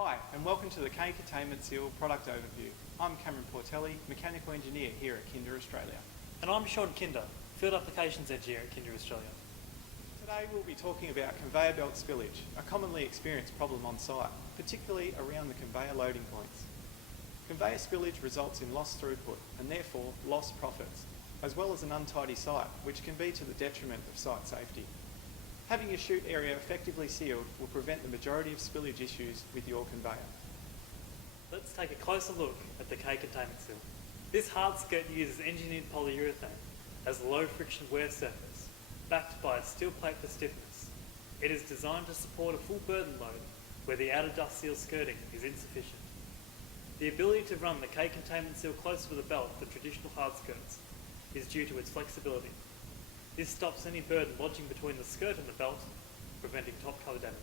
Hi, and welcome to the K-Containment Seal product overview. I'm Cameron Portelli, Mechanical Engineer here at Kinder Australia. And I'm Sean Kinder, Field Applications Engineer at Kinder Australia. Today we'll be talking about conveyor belt spillage, a commonly experienced problem on site, particularly around the conveyor loading points. Conveyor spillage results in lost throughput and therefore lost profits, as well as an untidy site, which can be to the detriment of site safety. Having your chute area effectively sealed will prevent the majority of spillage issues with your conveyor. Let's take a closer look at the K-Containment Seal. This hard skirt uses engineered polyurethane as a low friction wear surface, backed by a steel plate for stiffness. It is designed to support a full burden load where the outer dust seal skirting is insufficient. The ability to run the K-Containment Seal closer to the belt for traditional hard skirts is due to its flexibility. This stops any burden lodging between the skirt and the belt, preventing top cover damage.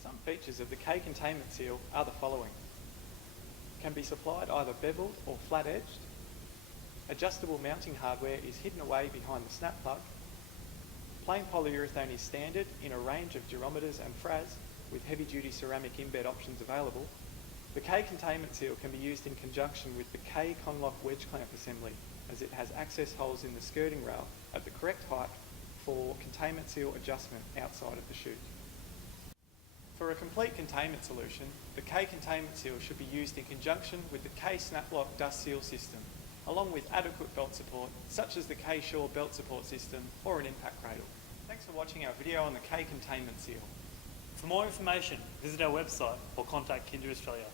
Some features of the K-Containment Seal are the following. It can be supplied either beveled or flat-edged. Adjustable mounting hardware is hidden away behind the snap plug. Plain polyurethane is standard in a range of geometers and fraz with heavy-duty ceramic embed options available. The K-Containment Seal can be used in conjunction with the K-Conlock wedge clamp assembly, as it has access holes in the skirting rail at the correct height for containment seal adjustment outside of the chute. For a complete containment solution, the K-Containment Seal should be used in conjunction with the K-Snaplock dust seal system, along with adequate belt support such as the K-Shore belt support system or an impact cradle. Thanks for watching our video on the K-Containment Seal. For more information, visit our website or contact Kinder Australia.